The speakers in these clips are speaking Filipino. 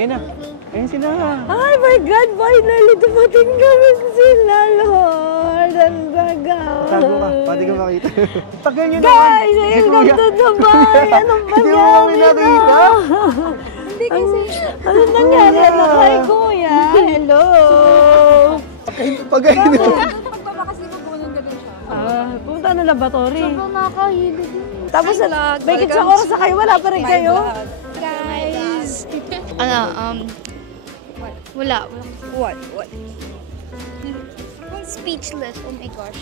Ayun na. Ayun sila. Ay my God! Finally dumating kami sila, Lord! Ang tagal! Tago ka. Pati ka makita. Tagal nyo naman. Guys! Welcome to Dubai! Anong Hindi mo kami nakita. Hindi kasi... Ano nangyari? Ano kay Kuya? Hello! Pagkain na. Pagpapakasi mo, ganun siya. Pumunta na laboratory. Sobrang nakakahilig. Tapos, may sa oras sa kayo, wala pa rin kayo? Guys! Wala. What? I'm speechless. Oh my gosh.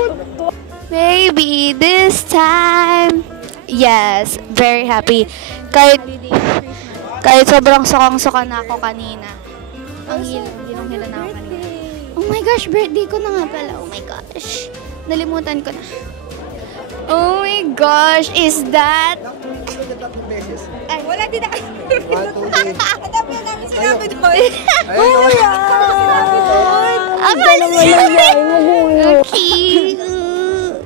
Maybe this time. Yes, very happy. Kahit sobrang sokang-soka na ako kanina. Ang hilong-hila na ako kanina. Oh my gosh, birthday ko na nga pala. Oh my gosh. Nalimutan ko na. Oh my gosh, is that... Ay, wala din na. Ang dami na namin sinabi doon. Ayun naman. Okay.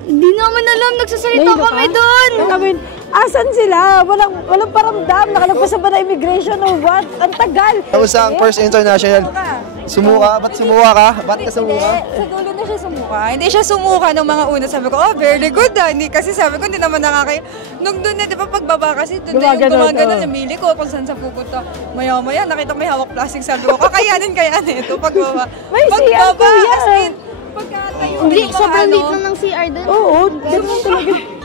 Hindi naman alam, nagsasalita kami doon. Asan sila? Walang paramdam. Nakalagpas ba na immigration or what? Ang tagal. Kamusta ang First International? Sumuka? Ba't sumuka ka? Ba't ka sumuka? Sa dulo na siya sumuka. Hindi siya sumuka nung mga una. Sabi ko, oh, very good ah. Hindi, kasi sabi ko, hindi naman nakakaya. Nung doon na, di ba, pagbaba kasi, doon na yung gumagano, namili ko kung saan sa pupunta. Maya-maya, nakita ko may hawak plastic. Sabi ko, kakayanin ito, pagbaba. May CR ko yan. Pagkatayo, Hindi, sobrang late lang ng CR doon. Oo, ganun talaga.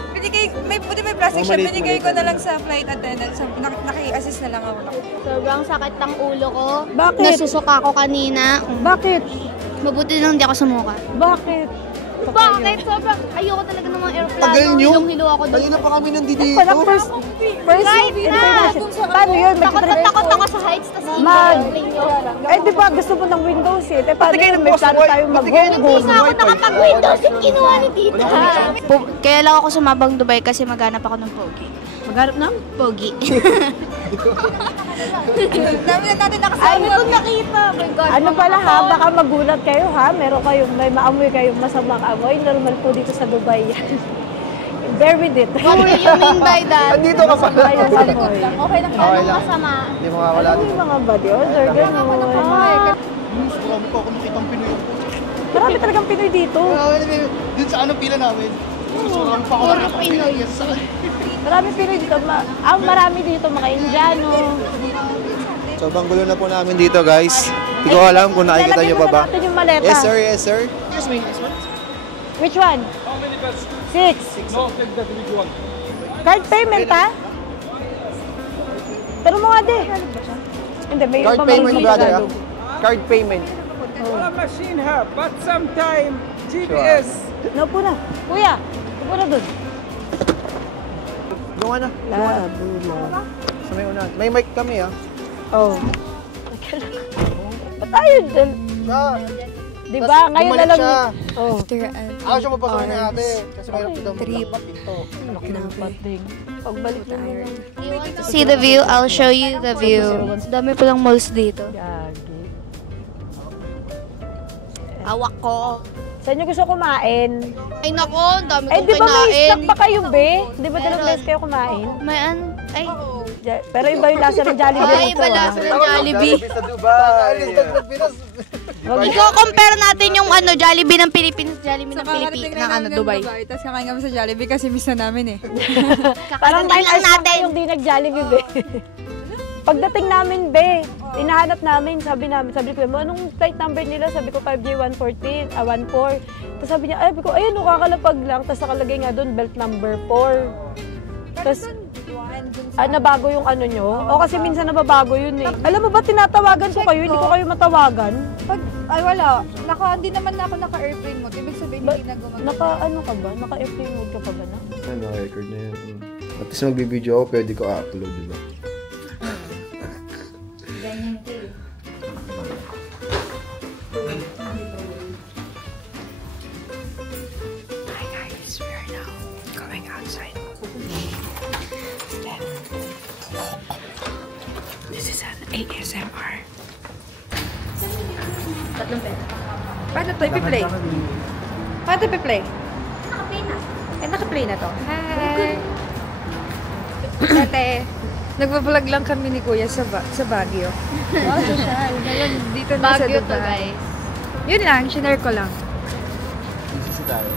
May plastic siya, binigay ko na lang sa flight attendant. Naki-assist na lang ako. Sobrang sakit ng ulo ko. Bakit? Nasusuka ako kanina. Bakit? Mabuti lang hindi ako sumuka. Bakit? Bakit? Sobrang ayoko talaga ng mga aeroplano. Tagal nyo? Hilong-hilo ako doon. Kanina pa kami nandito. First international. Paano yun? Takot na takot ako sa heights. Tapos aeroplane yun. Eh, di ba gusto mo ng Windows seat? Eh, paano yun? May plano tayong Hindi nga ako nakapag-windows yung kinuha ni Tita. Kaya lang ako sumabang Dubai kasi maghanap ako ng pogi. Maghanap ng? Pogi. Dami na natin nakasama. Ay, kung nakita. Oh my God. Ano pala ha? Baka magulat kayo ha? May maamoy kayong masamang amoy. Normal po dito sa Dubai yan. Bear with it. What do you mean by that? Andito ka pala. Ayun, amoy. Okay lang. Anong masama? Hindi mo wala Ano yung mga body odor? Ganun. Marami pa ako nakitang Pinoy. Marami talagang Pinoy dito. Dito sa pila namin. Marami pa ako Puro Pinoy. Marami Pinoy dito. Marami dito mga Indiano. Sobrang gulo na po namin dito, guys. Hindi ko alam kung nakikita nyo pa ba. Lalagyan mo na natin yung maleta. Yes, sir. Yes, sir. Which one? How many beds? 6. No, take the big one. Card payment ha? Pero mo nga di. Hindi, may Card iba payment, mga brother. Tagalog. Card payment. Well, machine have, but sometime GPS. Naupo na. Kuya, upo na dun. Yung ano? Labo na. Sa may unahan. May mic kami, ah. Oh. Ba't tayo dyan? Di ba? Ngayon na lang. Oh. Ako siya mapasukin na ate. Kasi mayroon ko daw pinto. Laki ng pating. Pagbalik na yun. You want to see the view? I'll show you the view. Dami palang malls dito. Gagi. Hawak ko. Saan nyo gusto kumain? Ay nako, dami Ay, kong di ba may kinain. snack pa kayo, be? Di ba dalawang beses kayo kumain? May ay. Pero iba yung lasa ng Jollibee Ay, dito, iba lasa ng Jollibee. Sa Dubai. Iko-compare natin yung Jollibee ng Pilipinas, Jollibee ng Pilipinas, ng Dubai. Tapos kakain kami sa Jollibee kasi miss na namin eh. Parang Kakarating lang natin. yung di nag-Jollibee, be. Pagdating namin, be, inahanap namin, sabi ko, anong flight number nila? Sabi ko, 5J114. Tapos sabi niya, sabi ko, ayun, kakalapag lang. Tapos nakalagay nga doon, belt number 4. Tapos, nabago yung ano nyo? O kasi minsan nababago yun eh. Alam mo ba, tinatawagan ko kayo, hindi ko kayo matawagan. Wala. Hindi naman ako naka-airplane mode. Ibig sabihin, hindi na gumagana. Ano ka ba? Naka-airplane mode ka pa ba na? Ano, record na yun. At least magbibideo ako, pwede ko upload, di ba? ASMR. Tatlong pera. Paano ito ipi-play? Paano ito ipi-play? Naka-play na. Naka-play na to. Hi! Tete. Nagpa-vlog lang kami ni Kuya sa Baguio. Wow, social. Ngayon, dito na sa Baguio to, Dubai. guys. Yun lang, shinare ko lang. Sisi tayo.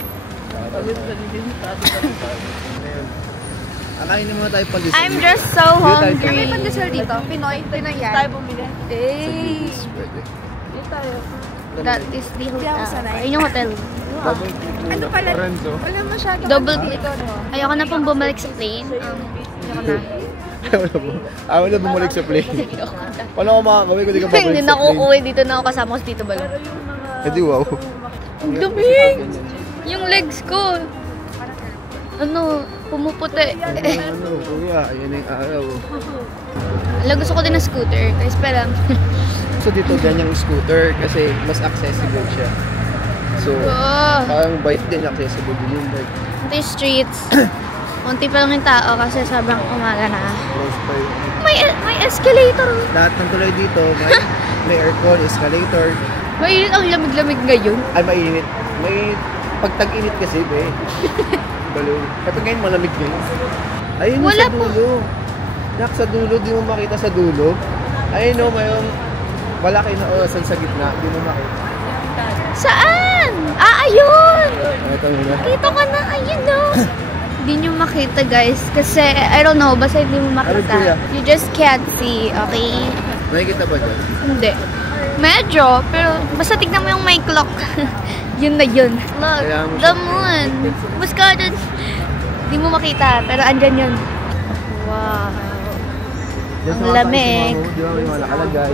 Akainin muna tayo pag-isip. I'm just so hungry. May pandesal dito. Pinoy yan. Tayo bumili. Eh. That is the Hindi ako hotel. sanay. Ayun yung hotel. Ano pala? Wala masyado. Double dito. Ayoko na pong bumalik sa plane. Ayoko na. Ayaw na bumalik sa plane. Paano ako makakawin kung di ka babalik Hindi sa na plane? kukuwi. Dito na ako kasama ko si Tito Balo. Eh di wow. Ang daming! Yung legs ko. Ano, pumuputi. Ano, kuya, ayan na yung araw. Alam, gusto ko din ng scooter. Kaya lang. So dito ganyang scooter kasi mas accessible siya. So, Oh, parang bike din accessible din yung bike. ito yung streets. Unti pa lang yung tao kasi sobrang umaga na. Close pa yun. May escalator. Lahat ng tulay dito, may aircon, escalator. Mainit ang lamig-lamig ngayon. Ay, mainit. May pag tag-init kasi, be. Balong. Ito ngayon malamig ngayon. Ayun yung Wala sa dulo. Nak, sa dulo, di mo makita sa dulo. Ayun o, mayroong malaki na orasan sa gitna. Di mo makita. Saan? Ah, ayun! Ito muna. Kita ka na, ayun no. Hindi nyo makita guys. Kasi, I don't know, basta hindi mo Ano, kuya? makita. You just can't see, okay? Nakikita ba dyan? Hindi. Medyo, pero basta tignan mo yung my clock. Yun na yun. Look, Kaya mo the siya- moon. Mas ka dun. Hindi mo makita, pero andyan yun. Wow. Diyan Ang sa mga lamig. taas, di ba may mga nakalagay?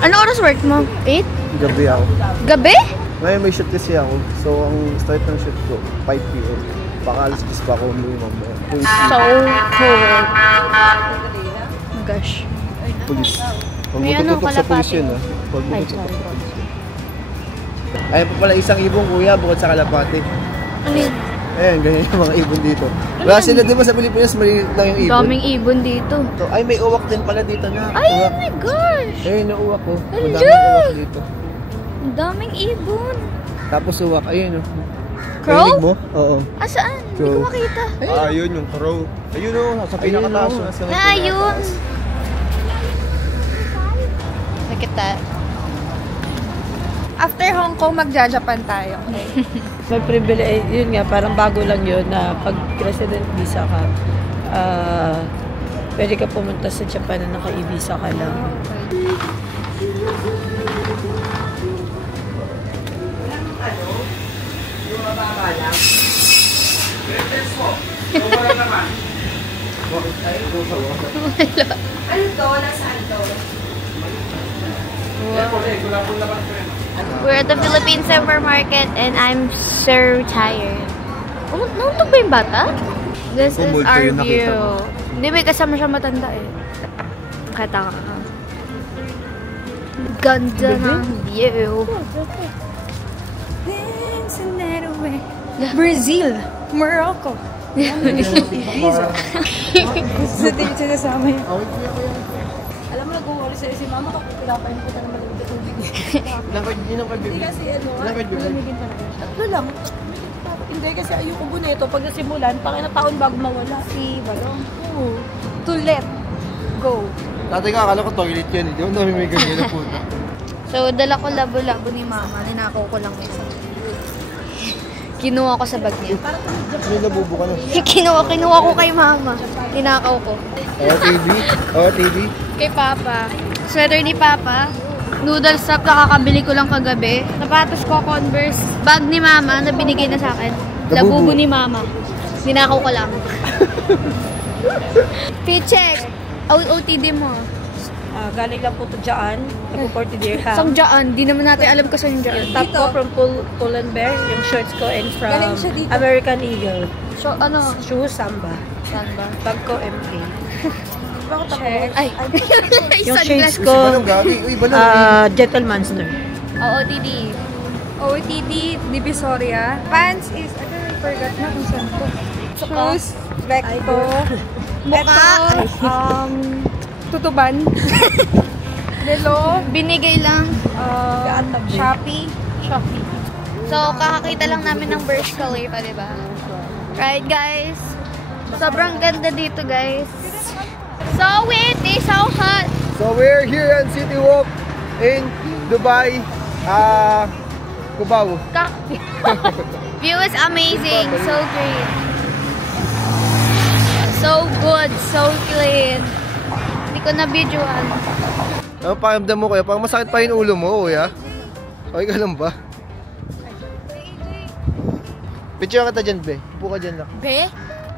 Ano oras work mo? 8? Gabi ako. Gabi? Ngayon may shoot kasi ako. So, ang start ng shoot ko, 5 p.m. Baka alas 10 pa ako umuwi mamaya. So cold. Gosh. Police. Huwag mo May ano, tututok sa police kalapati. yun, ha? Huwag mo Ay, tututok. sorry. Ayun pa pala, isang ibong kuya bukod sa kalapati. Ano yun? Ayan, ganyan yung mga ibon dito. Wala sila, di ba sa Pilipinas, maliit lang yung ibon. Daming ibon dito. So, ay, may uwak din pala dito na. Ay, oh Uwak. my gosh! Ayun, na uwak ko. Madaming Hello! uwak dito. Ang daming ibon. Tapos uwak, ayun o. Crow? Narinig mo? Oo. Ah, saan? Hindi Crow. ko makita. Ah, yun yung crow. Ayun o, sa pinakataas. Na, Ah, yun. Look at that. After Hong Kong, magja-Japan tayo. May privilege, yun nga, parang bago lang yun na pag resident visa ka, pwede ka pumunta sa Japan na naka-i-visa ka lang. We're at the Philippine supermarket and I'm so tired. Nauntog ba yung bata? This is Multo our yung nakita view. mo. Hindi, may kasama siya matanda eh. Kata ka. Ganda ng view. Brazil, Morocco. Visa. Sa din sinasama yun. Alam mo, nag-uwari sa'yo si mama kapag pinapain ko na malamig na tubig. Yun ang pag-bibig. Kasi ano, Ilang card bibig? malamigin talaga siya. Tatlo lang. Hindi kasi ayoko muna ito. Pag nasimulan, pang na taon bago mawala. Si Balong. Oo. To let go. Dati ka, akala ko toilet yun. Hindi mo namin may ganyan na puta. So, dala ko labo-labo ni mama. Ninakaw ko lang yun. Kinuha ko sa bag niya. May nabubo ka na. Kinuha ko kay mama. Tinakaw ko. TV. TV. Kay Papa. Sweater ni Papa. Noodles top na kakabili ko lang kagabi. Sapatos ko, Converse. Bag ni Mama na binigay na sa akin. Labubo. Labubo ni Mama. Ninakaw ko lang. Paycheck. OTD mo. Galing lang po ito dyan. Nag-40 dirham. Saan dyan? Di naman natin alam kung saan yung dyan. Yung top ko from Pull and Bear. Yung shorts ko and from Galing siya dito. American Eagle. So, ano? Shoes, Samba. Saan ba? Bag ko, MK. Check. Ay. Yung Sunglass. shades ko, Balong gagi. Uy, balong. Gentlemanster. OOTD. OTD, Divisoria. Pants is, I forgot na kung saan to. Shoes, Recto. Mukha. Tutuban. Lelo. Binigay lang. Shopee. Shopee. So, kakakita lang namin ng Burj Khalifa, diba? Right, guys? Sobrang ganda dito, guys. So windy, so hot. So we're here in City Walk in Dubai, Cubao. View is amazing, so great. So good, so clean. Hindi ko na-videoan. Ano pakiramdam mo kuya? Parang masakit pa yung ulo mo kuya. Okay ka lang ba? Picture ka ta dyan, be. Upo ka dyan lang. Be?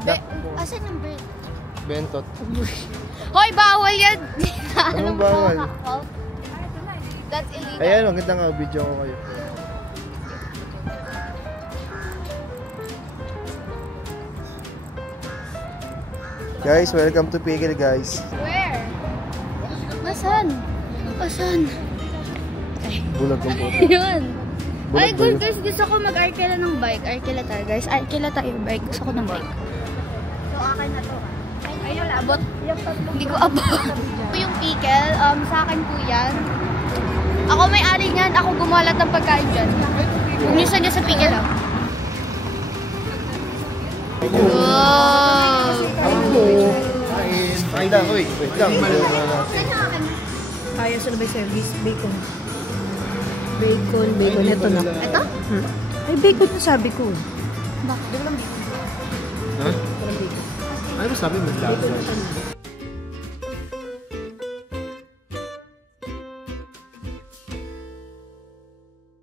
Be? Asan ang bird? Bentot. Hoy, bawal yan! Anong bawal? That's illegal. Ayan, maganda nga video ko kayo. Guys, welcome to Pigil guys. Where? Asan? Asan? Bulag ng puto. Yun. Bulag Ay, ba good yun? guys. Gusto ko mag-arkela ng bike. Arkela tayo, guys. Arkela tayo bike. Gusto ko ng bike. So, akin na to. Ay, wala. Abot. Hindi ko abot. Ito yung pickle. Sa akin po yan. Ako may-ari niyan. Ako gumalat ng pagkain dyan. Umisa niya sa pickle, ah. Wow! Wait lang, wait lang. Kaya sa labay service, bacon. Bacon. Ito na. Ito? Ay, bacon na sabi ko. Bakit? Ha? Ano sabi mo?